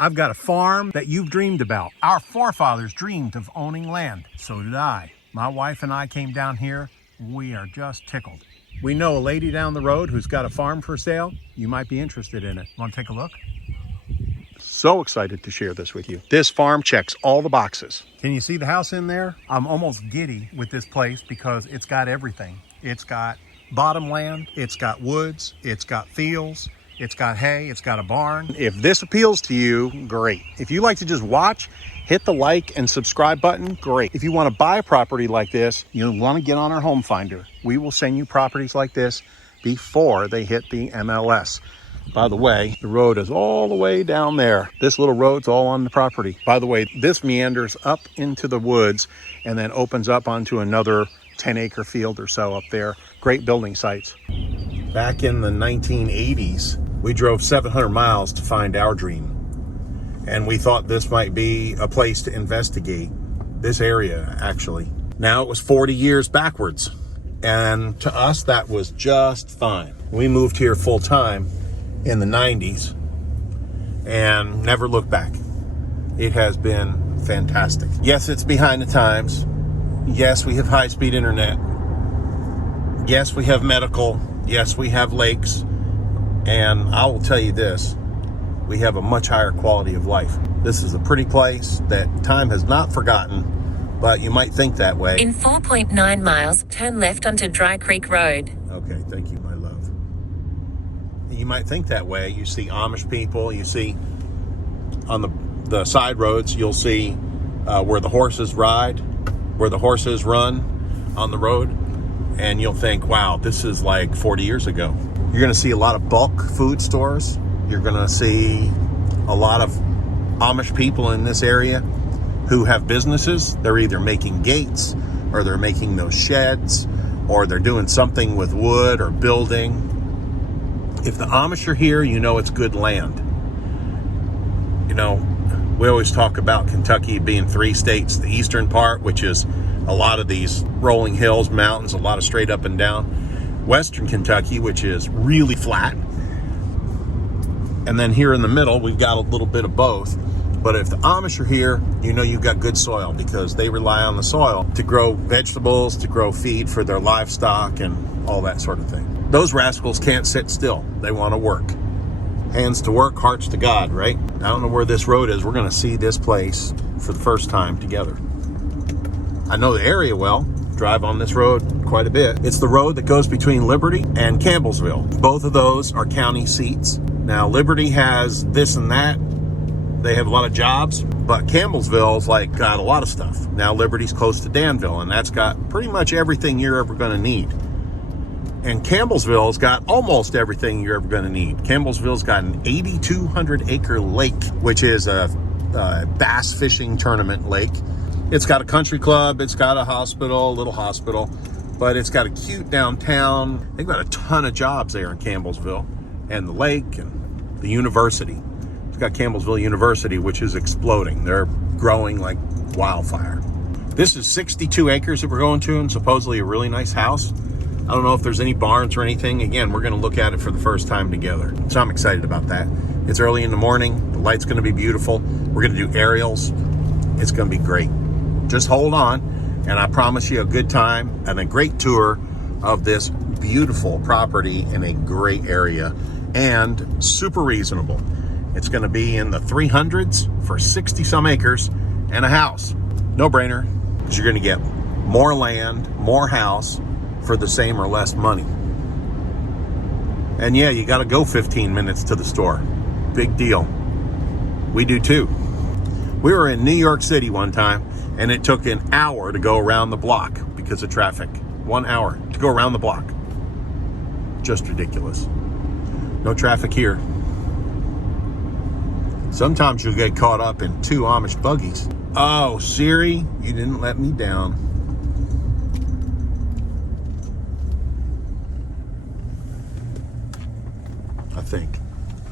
I've got a farm that you've dreamed about. Our forefathers dreamed of owning land. So did I. My wife and I came down here. We are just tickled. We know a lady down the road who's got a farm for sale. You might be interested in it. Want to take a look? So excited to share this with you. This farm checks all the boxes. Can you see the house in there? I'm almost giddy with this place because it's got everything. It's got bottomland, it's got woods, it's got fields, it's got hay, it's got a barn. If this appeals to you, great. If you like to just watch, hit the like and subscribe button, great. If you want to buy a property like this, you'll want to get on our home finder. We will send you properties like this before they hit the MLS. By the way, the road is all the way down there. This little road's all on the property. By the way, this meanders up into the woods and then opens up onto another 10-acre field or so up there. Great building sites. Back in the 1980s, we drove 700 miles to find our dream. And we thought this might be a place to investigate, this area actually. Now it was 40 years backwards. And to us, that was just fine. We moved here full time in the 90s and never looked back. It has been fantastic. Yes, it's behind the times. Yes, we have high-speed internet. Yes, we have medical. Yes, we have lakes. And I will tell you this, we have a much higher quality of life. This is a pretty place that time has not forgotten, but you might think that way. In 4.9 miles, turn left onto Dry Creek Road. Okay, thank you, my love. You might think that way. You see Amish people, you see on the side roads, you'll see where the horses ride, where the horses run on the road, and you'll think, wow, this is like 40 years ago. You're going to see a lot of bulk food stores. You're going to see a lot of Amish people in this area who have businesses. They're either making gates, or they're making those sheds, or they're doing something with wood or building. If the Amish are here, you know it's good land. You know, we always talk about Kentucky being 3 states. The eastern part, which is a lot of these rolling hills, mountains, a lot of straight up and down. Western Kentucky, which is really flat. And then here in the middle, we've got a little bit of both. But if the Amish are here, you know you've got good soil because they rely on the soil to grow vegetables, to grow feed for their livestock and all that sort of thing. Those rascals can't sit still. They want to work. Hands to work, hearts to God, right? I don't know where this road is. We're going to see this place for the first time together. I know the area well. Drive on this road quite a bit. It's the road that goes between Liberty and Campbellsville. Both of those are county seats. Now, Liberty has this and that. They have a lot of jobs, but Campbellsville's like got a lot of stuff. Now, Liberty's close to Danville, and that's got pretty much everything you're ever going to need. And Campbellsville's got almost everything you're ever going to need. Campbellsville's got an 8,200 acre lake, which is a bass fishing tournament lake. It's got a country club, it's got a hospital, a little hospital, but it's got a cute downtown. They've got a ton of jobs there in Campbellsville, and the lake and the university. It's got Campbellsville University, which is exploding. They're growing like wildfire. This is 62 acres that we're going to, and supposedly a really nice house. I don't know if there's any barns or anything. Again, we're gonna look at it for the first time together. So I'm excited about that. It's early in the morning, the light's gonna be beautiful. We're gonna do aerials. It's gonna be great. Just hold on, and I promise you a good time and a great tour of this beautiful property in a great area and super reasonable. It's going to be in the 300s for 60 some acres and a house. No brainer, because you're going to get more land, more house for the same or less money. And yeah, you got to go 15 minutes to the store. Big deal. We do too. We were in New York City one time, and it took an hour to go around the block because of traffic. 1 hour to go around the block. Just ridiculous. No traffic here. Sometimes you'll get caught up in 2 Amish buggies. Oh, Siri, you didn't let me down. I think.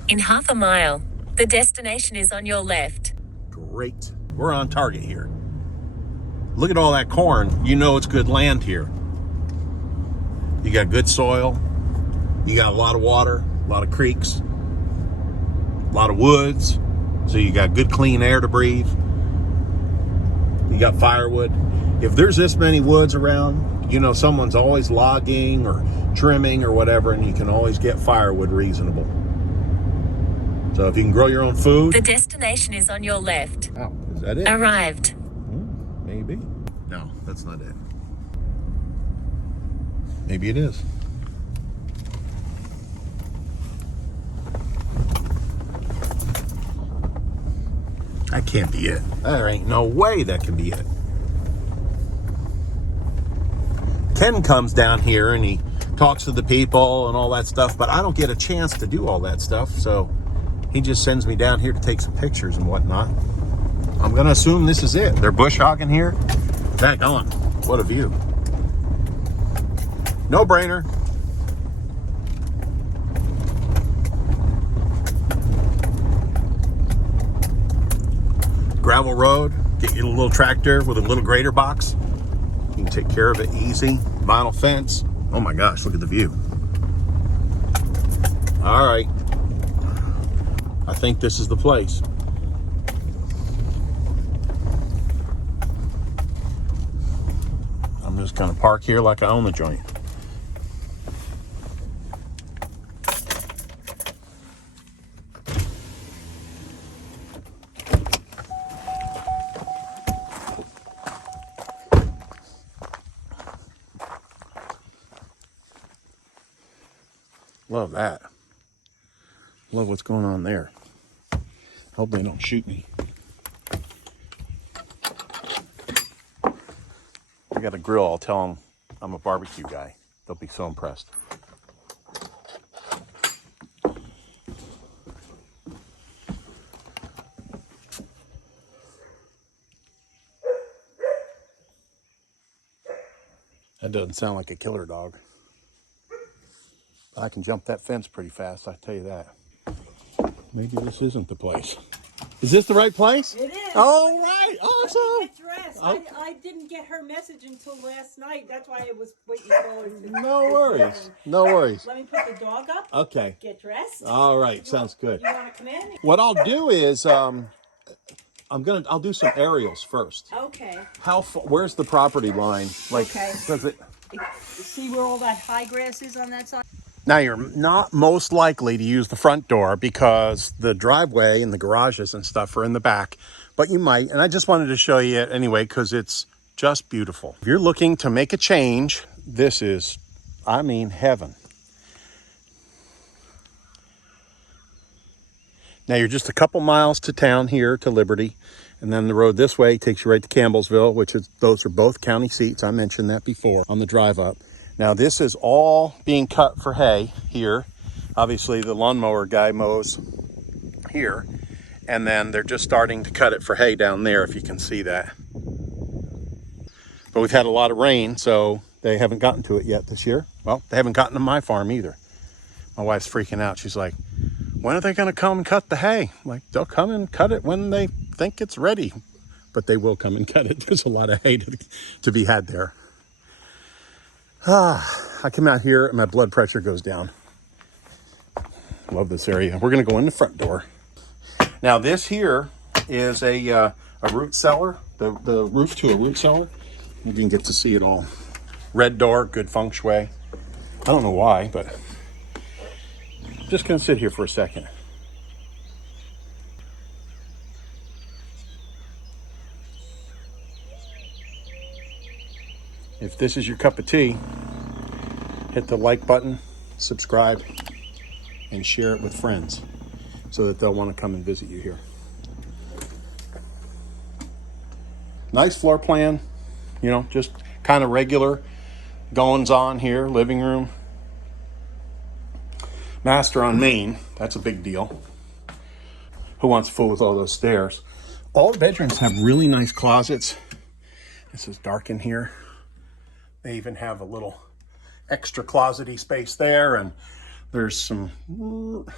In half a mile, the destination is on your left. Great. We're on target here. Look at all that corn. You know it's good land here. You got good soil. You got a lot of water, a lot of creeks, a lot of woods, So you got good clean air to breathe. You got firewood. If there's this many woods around, you know someone's always logging or trimming or whatever, and you can always get firewood reasonable. So if you can grow your own food. The destination is on your left. Oh, is that it? Arrived. Maybe. No, that's not it. Maybe it is. That can't be it. There ain't no way that can be it. Ken comes down here and he talks to the people and all that stuff, but I don't get a chance to do all that stuff, so he just sends me down here to take some pictures and whatnot. I'm gonna assume this is it. They're bush hogging here. Back on. What a view. No brainer. Gravel road. Get you a little tractor with a little grader box. You can take care of it easy. Vinyl fence. Oh my gosh, look at the view. All right. I think this is the place. I'm just gonna park here like I own the joint. Love that. Love what's going on there. Hope they don't shoot me. I got a grill. I'll tell them I'm a barbecue guy. They'll be so impressed. That doesn't sound like a killer dog. I can jump that fence pretty fast, I tell you that. Maybe this isn't the place. Is this the right place? It is. All right, awesome. Get dressed. Okay. I didn't get her message until last night. That's why I was waiting for her to. No worries. No worries. Let me put the dog up. Okay. Get dressed. All right, sounds good. You want to come in? What I'll do is I'll do some aerials first. Okay. Where's the property line? Like, Okay. does it? See where all that high grass is on that side? Now, you're not most likely to use the front door because the driveway and the garages and stuff are in the back, but you might. And I just wanted to show you it anyway because it's just beautiful. If you're looking to make a change, this is, I mean, heaven. Now, you're just a couple miles to town here to Liberty, and then the road this way takes you right to Campbellsville, those are both county seats. I mentioned that before on the drive up. Now this is all being cut for hay here. Obviously the lawnmower guy mows here, and then they're just starting to cut it for hay down there, if you can see that. But we've had a lot of rain, so they haven't gotten to it yet this year. Well, they haven't gotten to my farm either. My wife's freaking out. She's like, when are they gonna come and cut the hay? I'm like, they'll come and cut it when they think it's ready. But they will come and cut it. There's a lot of hay to be had there. I come out here and my blood pressure goes down. Love this area. We're gonna go in the front door. Now this here is a root cellar, the roof to a root cellar. You can get to see it all. Red door, good feng shui. I don't know why, but I'm just gonna sit here for a second. If this is your cup of tea, hit the like button, subscribe, and share it with friends so that they'll want to come and visit you here. Nice floor plan, you know, just kind of regular goings on here. Living room. Master on main, that's a big deal. Who wants to fool with all those stairs? All the bedrooms have really nice closets. This is dark in here. They even have a little extra closety space there, and there's some, I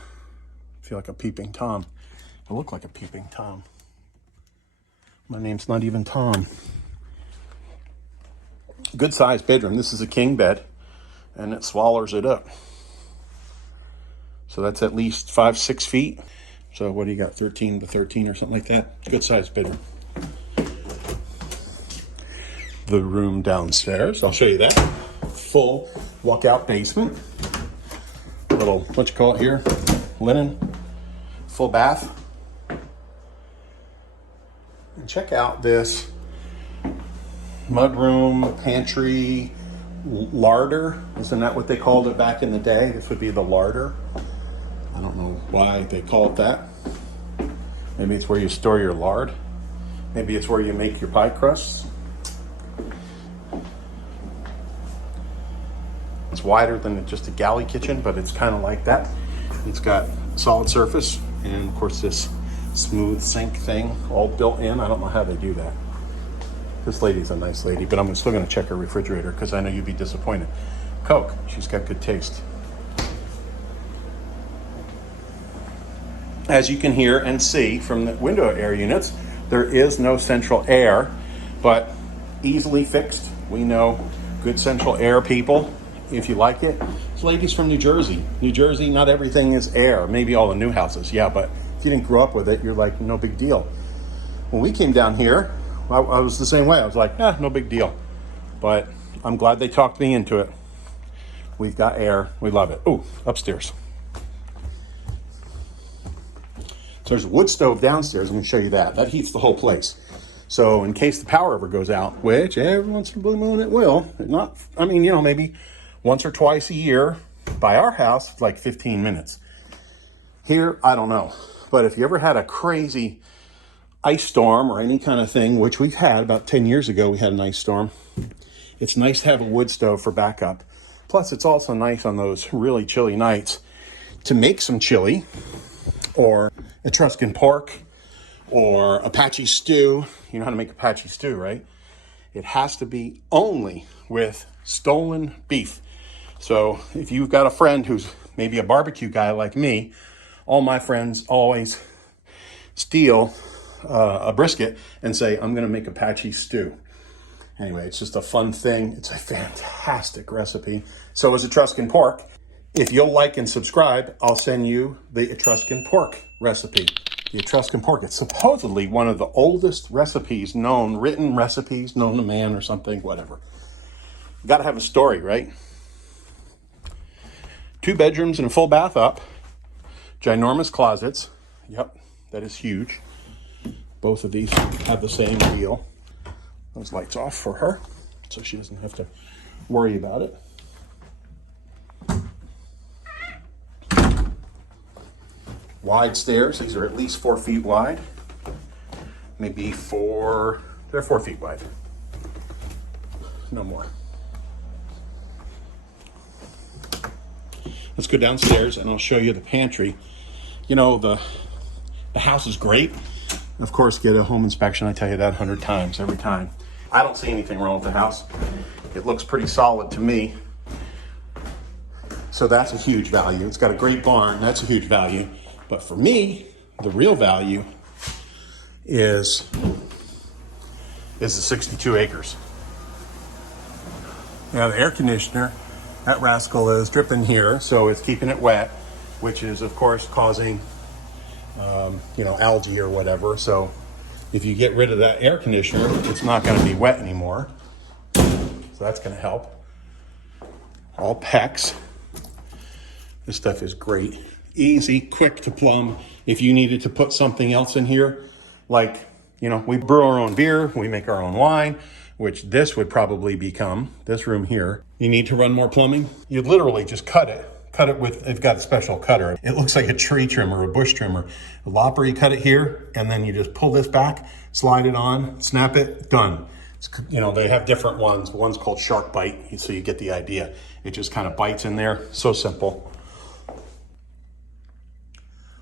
feel like a peeping Tom. I look like a peeping Tom. My name's not even Tom. Good sized bedroom. This is a king bed, and it swallows it up. So that's at least 5-6 feet. So what do you got, 13 to 13 or something like that? Good size bitter. The room downstairs, I'll show you that. Full walkout basement. Little, what you call it here? Linen. Full bath. And check out this mudroom, pantry, larder. Isn't that what they called it back in the day? This would be the larder. I don't know why they call it that. Maybe it's where you store your lard. Maybe it's where you make your pie crusts. It's wider than just a galley kitchen, but it's kind of like that. It's got solid surface and of course this smooth sink thing all built in. I don't know how they do that. This lady's a nice lady, but I'm still going to check her refrigerator because I know you'd be disappointed. Coke, she's got good taste. As you can hear and see from the window air units, there is no central air, but easily fixed. We know good central air people, if you like it. This lady's from New Jersey. New Jersey, not everything is air. Maybe all the new houses, yeah, but if you didn't grow up with it, you're like, no big deal. When we came down here, I was the same way. I was like, no big deal. But I'm glad they talked me into it. We've got air. We love it. Oh, upstairs. So there's a wood stove downstairs. I'm going to show you that. That heats the whole place. So in case the power ever goes out, which every once in a blue moon it will, not, I mean, you know, maybe once or twice a year. By our house, it's like 15 minutes. Here, I don't know. But if you ever had a crazy ice storm or any kind of thing, which we've had about 10 years ago, we had an ice storm. It's nice to have a wood stove for backup. Plus, it's also nice on those really chilly nights to make some chili or Etruscan pork or Apache stew. You know how to make Apache stew, right? It has to be only with stolen beef. So if you've got a friend who's maybe a barbecue guy like me, all my friends always steal a brisket and say, I'm going to make Apache stew. Anyway, it's just a fun thing. It's a fantastic recipe. So is Etruscan pork. If you'll like and subscribe, I'll send you the Etruscan pork recipe. The Etruscan pork, it's supposedly one of the oldest recipes known, written recipes known to man or something, whatever. Got to have a story, right? 2 bedrooms and a full bath up. Ginormous closets. Yep, that is huge. Both of these have the same wheel. Those lights off for her, so she doesn't have to worry about it. Wide stairs. These are at least 4 feet wide. Maybe 4, they're 4 feet wide. No more. Let's go downstairs and I'll show you the pantry. You know, the house is great. Of course, get a home inspection. I tell you that 100 times, every time. I don't see anything wrong with the house. It looks pretty solid to me. So that's a huge value. It's got a great barn. That's a huge value. But for me, the real value is the 62 acres. Now the air conditioner, that rascal is dripping here, so it's keeping it wet, which is of course causing, algae or whatever. So if you get rid of that air conditioner, it's not going to be wet anymore. So that's going to help. All PEX. This stuff is great. Easy, quick to plumb. If you needed to put something else in here, like, we brew our own beer, we make our own wine, which this would probably become, this room here. You need to run more plumbing, you literally just cut it with, they've got a special cutter. It looks like a tree trimmer, a bush trimmer. A lopper, you cut it here, and then you just pull this back, slide it on, snap it, done. It's, they have different ones. One's called Shark Bite, so you get the idea. It just kind of bites in there, so simple.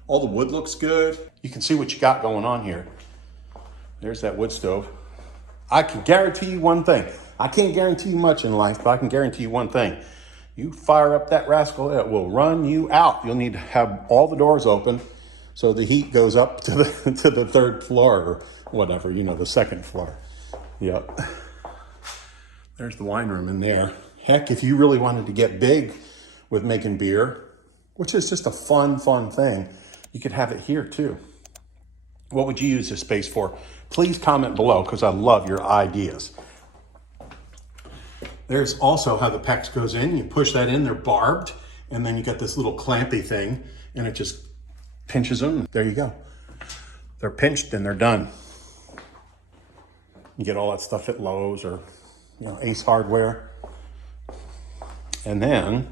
All the wood looks good. You can see what you got going on here. There's that wood stove. I can guarantee you one thing. I can't guarantee you much in life, but I can guarantee you one thing. You fire up that rascal, it will run you out. You'll need to have all the doors open so the heat goes up to the to the 3rd floor or whatever, the 2nd floor. Yep. There's the wine room in there. Heck, if you really wanted to get big with making beer, which is just a fun thing, You could have it here too. What would you use this space for? Please comment below because I love your ideas. There's also how the PEX goes in. You push that in, they're barbed, and then you got this little clampy thing, and it just pinches them. There you go. They're pinched and they're done. You get all that stuff at Lowe's or Ace Hardware. And then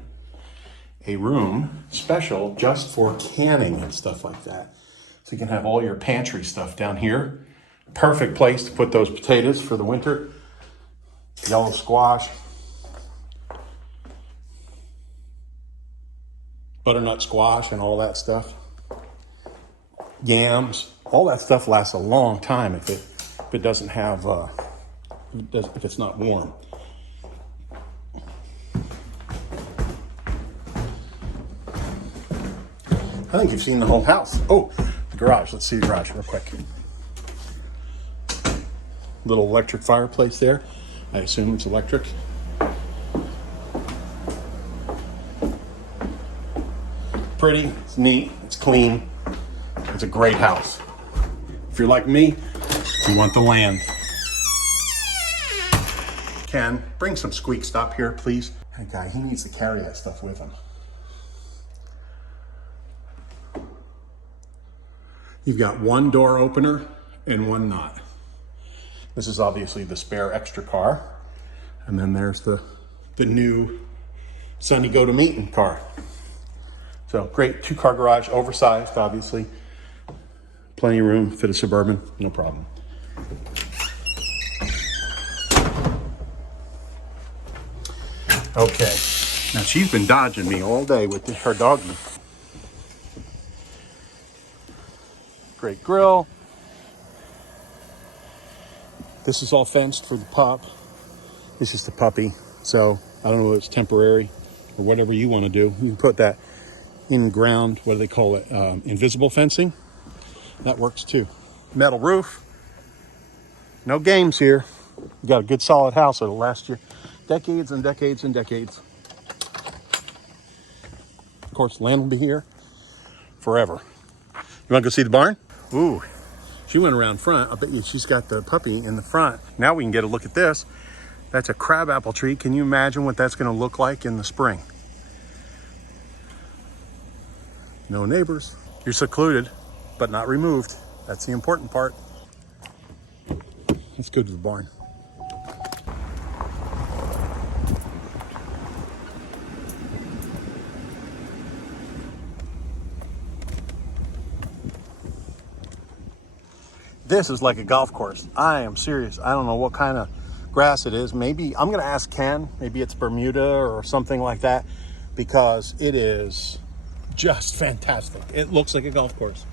a room special just for canning and stuff like that. So you can have all your pantry stuff down here. Perfect place to put those potatoes for the winter. Yellow squash. Butternut squash and all that stuff. Yams. All that stuff lasts a long time if it doesn't have, if it's not warm. I think you've seen the whole house. Oh, the garage. Let's see the garage real quick. Little electric fireplace there. I assume it's electric. Pretty, it's neat, it's clean. It's a great house. If you're like me, you want the land. Ken, bring some squeak stop here, please. That guy, he needs to carry that stuff with him. You've got one door opener and one not. This is obviously the spare extra car. And then there's the new Sunny Go to Meeting car. So great 2-car garage, oversized, obviously. Plenty of room, fit a Suburban, no problem. Okay, now she's been dodging me all day with her doggy. Great grill. This is all fenced for the pup. This is the puppy. So I don't know if it's temporary or whatever you want to do. You can put that in ground, what do they call it? Invisible fencing. That works too. Metal roof. No games here. You got a good solid house that'll last you decades and decades and decades. Of course, land will be here forever. You want to go see the barn? Ooh, she went around front. I bet you she's got the puppy in the front. Now we can get a look at this. That's a crabapple tree. Can you imagine what that's going to look like in the spring? No neighbors. You're secluded, but not removed. That's the important part. Let's go to the barn. This is like a golf course. I am serious. I don't know what kind of grass it is. Maybe, I'm going to ask Ken, maybe it's Bermuda or something like that, because it is just fantastic. It looks like a golf course.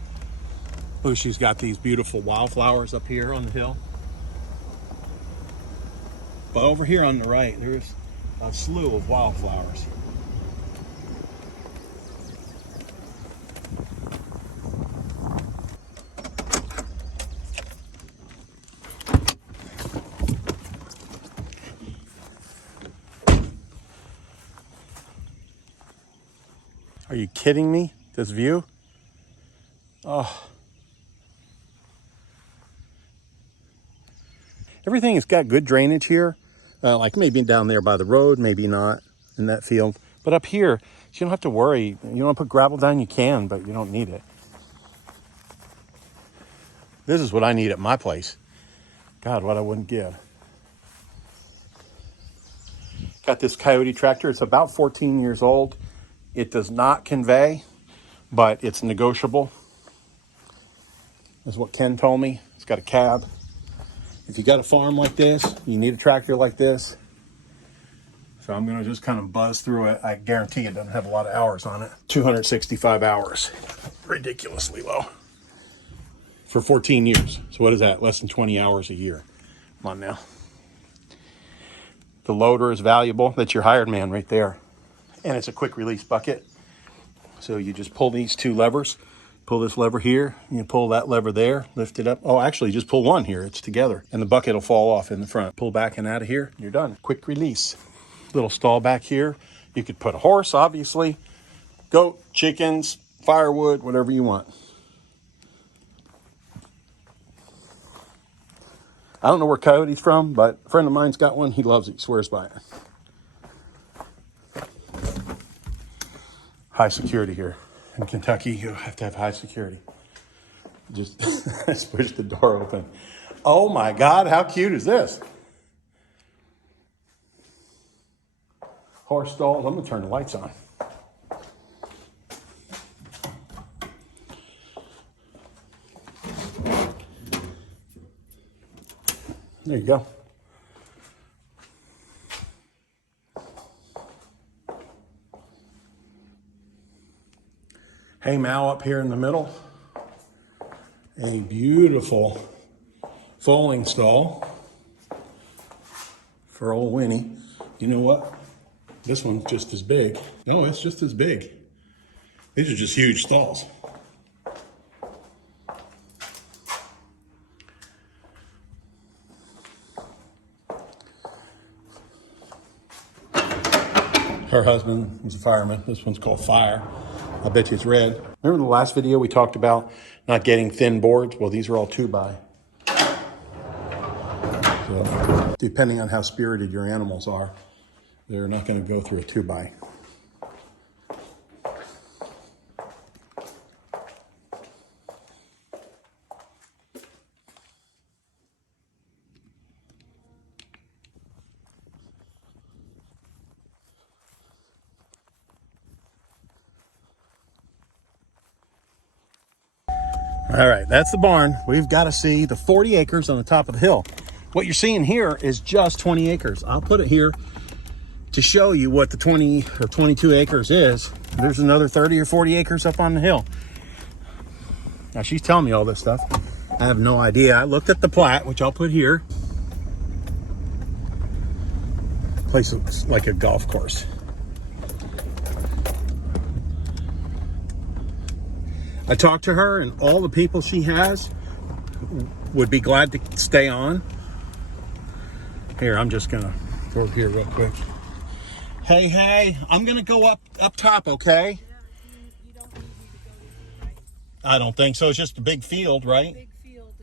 Look, she's got these beautiful wildflowers up here on the hill. But over here on the right, there's a slew of wildflowers. Are you kidding me? This view? Oh. Everything has got good drainage here. Like maybe down there by the road, maybe not in that field. But up here, you don't have to worry. You want to put gravel down, you can, but you don't need it. This is what I need at my place. God, what I wouldn't give. Got this Coyote tractor. It's about 14 years old. It does not convey, but it's negotiable. That's what Ken told me. It's got a cab. If you got a farm like this, you need a tractor like this. So I'm gonna just kind of buzz through it. I guarantee it doesn't have a lot of hours on it. 265 hours, ridiculously low. For 14 years. So what is that? Less than 20 hours a year. Come on now. The loader is valuable. That's your hired man right there. And it's a quick release bucket. So you just pull these two levers. Pull this lever here, you pull that lever there, lift it up. Oh, actually, just pull one here, it's together. And the bucket will fall off in the front. Pull back and out of here, you're done. Quick release. Little stall back here. You could put a horse, obviously. Goat, chickens, firewood, whatever you want. I don't know where Coyote's from, but a friend of mine's got one. He loves it. He swears by it. High security here. In Kentucky, you have to have high security. Just push the door open. Oh my God, how cute is this? Horse stalls. I'm going to turn the lights on. There you go. Hay mow up here in the middle. A beautiful foaling stall for old Winnie. You know what? This one's just as big. No, it's just as big. These are just huge stalls. Her husband was a fireman. This one's called Fire. I bet you it's red. Remember the last video we talked about not getting thin boards? Well, these are all 2x. So, depending on how spirited your animals are, they're not going to go through a 2x. All right, that's the barn. We've got to see the 40 acres on the top of the hill. What you're seeing here is just 20 acres. I'll put it here to show you what the 20 or 22 acres is. There's another 30 or 40 acres up on the hill. Now, she's telling me all this stuff. I have no idea. I looked at the plat, which I'll put here. Place looks like a golf course. I talked to her, and all the people she has would be glad to stay on. Here, I'm just gonna throw it here real quick. Hey, I'm gonna go up top, okay? Yeah, you don't need me to go to, right? I don't think so. It's just a big field, right? Big field.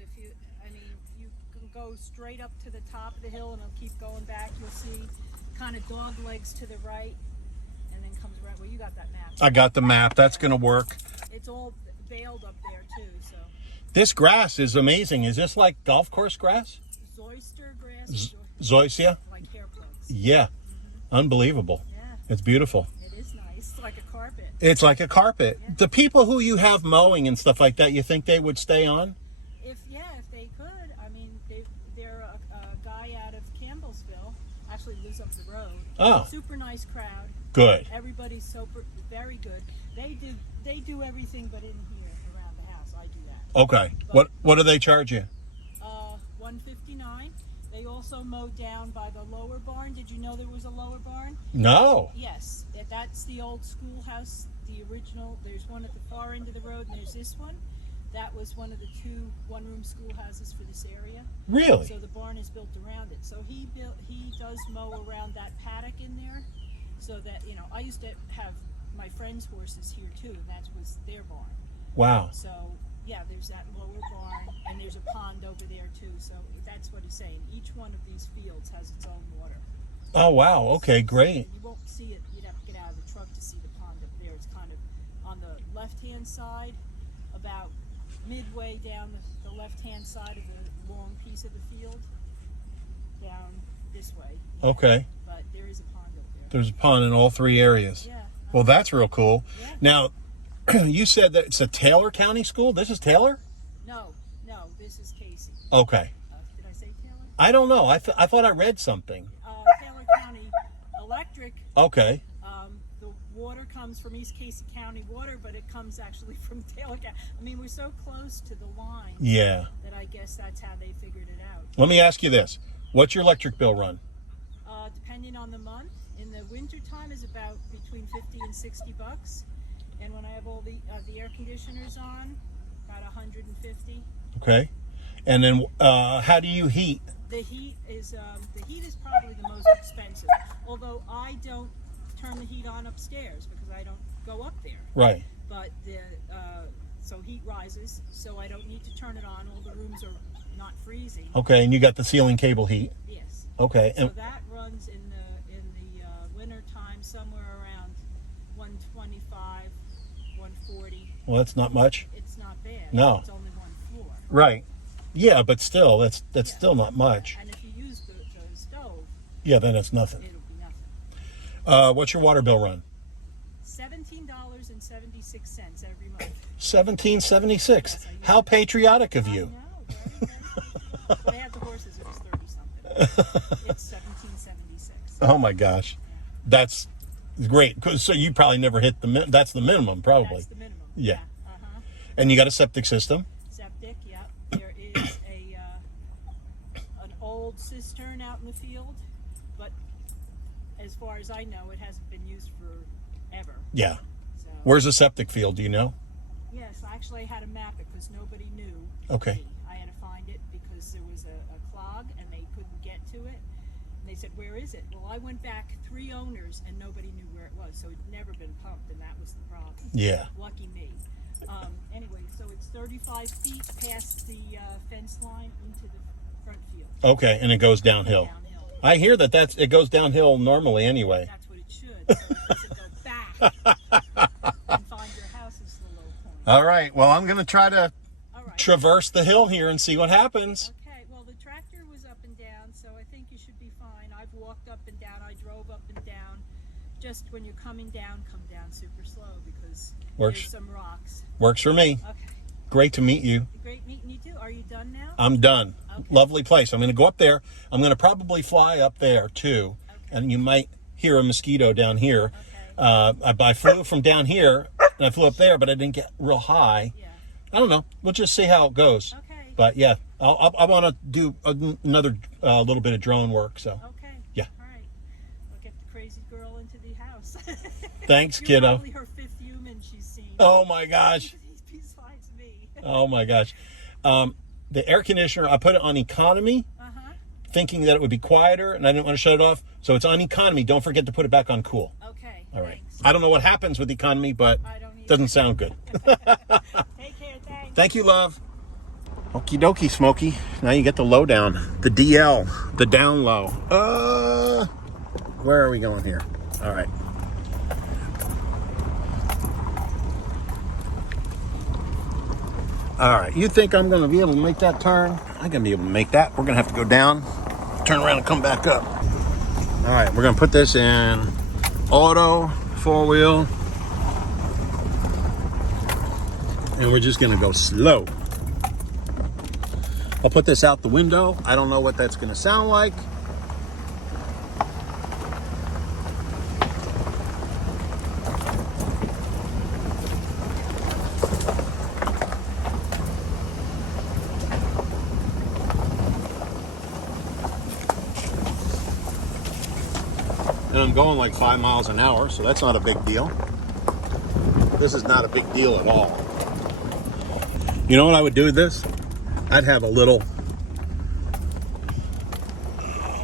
You can go straight up to the top of the hill, and it'll keep going back. You'll see kind of dog legs to the right, and then comes around. Well, you got that map. I got the map. That's gonna work. It's all baled up there too, so. This grass is amazing. Is this like golf course grass? Zoyster grass. Zoysia? Like hair plugs. Yeah. Unbelievable. Yeah. It's beautiful. It is nice. It's like a carpet. It's like a carpet. Yeah. The people who you have mowing and stuff like that, you think they would stay on? If they could. I mean, they're a guy out of Campbellsville, actually lives up the road. Oh. Super nice crowd. Good. Everybody's very good. They do everything but in here around the house. I do that. Okay. What do they charge you? $159. They also mowed down by the lower barn. Did you know there was a lower barn? No. Yes, that's the old schoolhouse, the original. There's one at the far end of the road, and there's this one. That was one of the 2 one-room schoolhouses for this area. Really? So the barn is built around it. So he does mow around that paddock in there, so that, I used to have my friends' horses here too, and that was their barn. Wow. So yeah, there's that lower barn, and there's a pond over there too. So that's what he's saying. Each one of these fields has its own water. Oh, wow. Okay, great. You won't see it. You'd have to get out of the truck to see the pond up there. It's kind of on the left-hand side, about midway down the left-hand side of the long piece of the field, down this way. Okay. But there is a pond up there. There's a pond in all 3 areas. Yeah. Well, that's real cool. Yeah. Now, you said that it's a Taylor County school? This is Taylor? No, this is Casey. Okay. Did I say Taylor? I don't know. I thought I read something. Taylor County Electric. Okay. The water comes from East Casey County Water, but it comes actually from Taylor County. I mean, we're so close to the line. Yeah. That I guess that's how they figured it out. Let me ask you this. What's your electric bill run? Depending on the month. In the winter time is about between 50 and 60 bucks. And when I have all the air conditioners on, about 150. Okay. And then how do you heat? The heat is probably the most expensive. Although I don't turn the heat on upstairs because I don't go up there. Right. but so heat rises, so I don't need to turn it on. All the rooms are not freezing. Okay, and you got the ceiling cable heat. Yes. Okay. So that runs in the winter time somewhere around 125, 140. Well, that's not much. It's not bad. No. It's only one floor. Right. Yeah, but still, that's still not much. And if you use the stove, Yeah, then it's nothing. it'll be nothing. What's your water bill run? $17.76 every month. $17.76. How patriotic of you. I know, very, very When I had the horses, it was 30-something. It's $17.76. Oh my gosh, that's great. So you probably never hit that's the minimum, probably. That's the minimum. Yeah. Uh-huh. And you got a septic system. Septic, yeah. There is an old cistern out in the field, but as far as I know, it hasn't been used forever. Yeah. So, Where's the septic field? Do you know? yes, actually I had to map it because nobody knew. Okay. I had to find it because there was a clog and they couldn't get to it. And they said, where is it? Well, I went back 3 owners and nobody knew where it was, so it'd never been pumped, and that was the problem. Yeah. Lucky me. Anyway, so it's 35 feet past the fence line into the front field. Okay, and it goes downhill. Downhill. I hear it goes downhill normally anyway. That's what it should. So it doesn't go back and find your house is the low point. All right. Well, I'm going to try to All right. traverse the hill here and see what happens. Okay, well, the tractor was up and down, so I think you should be fine. I've walked up and down. I drove up and down. Just when you're coming down, come down super slow because Works. there's some rocks. Works for me. Okay. Great to meet you. Great meeting you too. Are you done now? I'm done. Okay. Lovely place. I'm going to go up there. I'm going to probably fly up there too. Okay. And you might hear a mosquito down here. Okay. I flew from down here and I flew up there, but I didn't get real high. Yeah. I don't know. We'll just see how it goes. Okay. But yeah, I want to do another little bit of drone work. So Okay. Yeah. All right. We'll get the crazy girl into the house. Thanks, You're kiddo. probably her 5th human she's seen. Oh my gosh. Besides me. Oh my gosh. The air conditioner, I put it on economy, Uh-huh. thinking that it would be quieter, and I didn't want to shut it off. So it's on economy. Don't forget to put it back on cool. Okay. All right. Thanks. I don't know what happens with economy, but I don't either. doesn't sound good. Take care. Thanks. Thank you, love. Okie dokie, Smokey. Now you get the lowdown. The DL, the down low. Where are we going here? All right. All right, you think I'm going to be able to make that turn? I'm going to be able to make that. We're going to have to go down, turn around and come back up. All right, we're going to put this in auto, 4-wheel. And we're just going to go slow. I'll put this out the window. I don't know what that's going to sound like. And I'm going like 5 miles an hour, so that's not a big deal. This is not a big deal at all. You know what I would do with this? I'd have a little,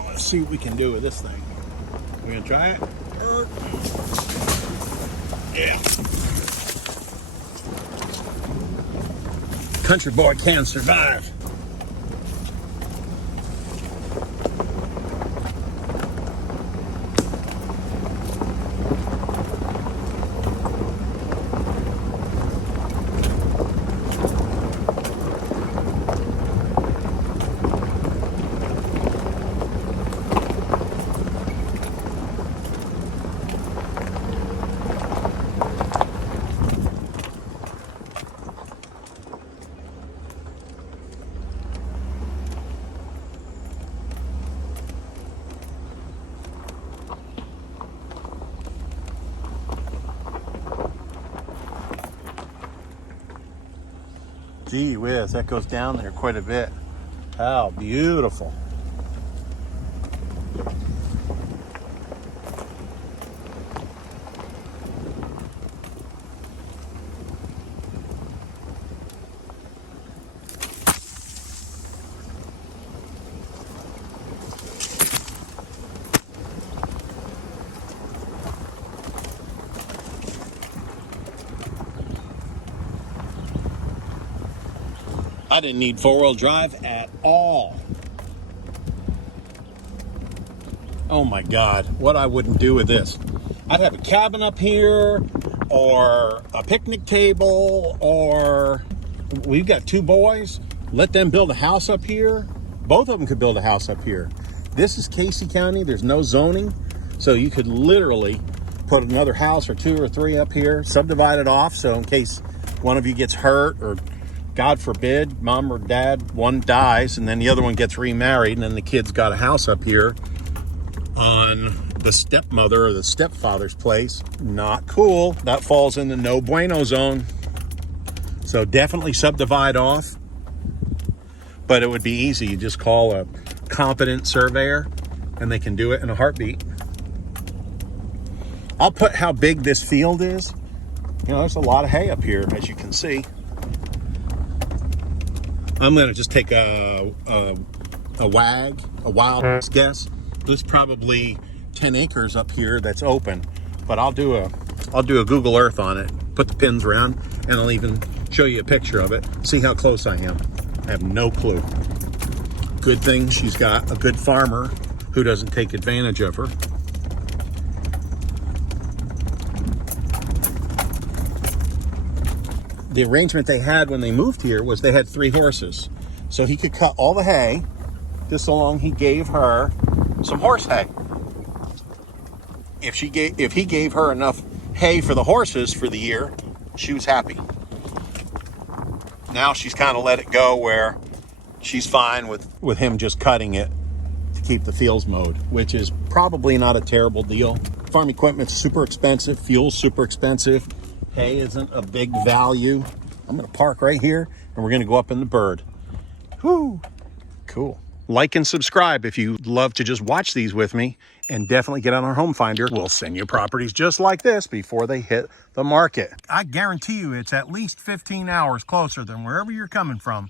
let's see what we can do with this thing. We're gonna try it? Yeah. Country boy can survive. Gee whiz, that goes down there quite a bit. How beautiful. I didn't need four-wheel drive at all. Oh my God, what I wouldn't do with this. I'd have a cabin up here, or a picnic table, or we've got two boys. Let them build a house up here. Both of them could build a house up here. This is Casey County. There's no zoning. So you could literally put another house or two or three up here, subdivide it off. So in case one of you gets hurt, or God forbid, mom or dad, one dies and then the other one gets remarried, and then the kid's got a house up here on the stepmother or the stepfather's place. Not cool. That falls in the no bueno zone. So definitely subdivide off. But it would be easy. You just call a competent surveyor and they can do it in a heartbeat. I'll put how big this field is. You know, there's a lot of hay up here, as you can see. I'm going to just take a wild guess. There's probably 10 acres up here that's open, but I'll do a Google Earth on it, put the pins around, and I'll even show you a picture of it. See how close I am. I have no clue. Good thing she's got a good farmer who doesn't take advantage of her. The arrangement they had when they moved here was they had 3 horses. So he could cut all the hay, just so long he gave her some horse hay. If he gave her enough hay for the horses for the year, she was happy. Now she's kind of let it go where she's fine with him just cutting it to keep the fields mowed, which is probably not a terrible deal. Farm equipment's super expensive, fuel's super expensive, hay isn't a big value. I'm gonna park right here and we're gonna go up in the bird. Whoo, cool. Like and subscribe if you love to just watch these with me, and definitely get on our home finder. We'll send you properties just like this before they hit the market. I guarantee you it's at least 15 hours closer than wherever you're coming from.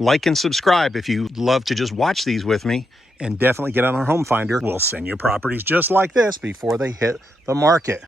Like and subscribe if you love to just watch these with me, and definitely get on our Home Finder. We'll send you properties just like this before they hit the market.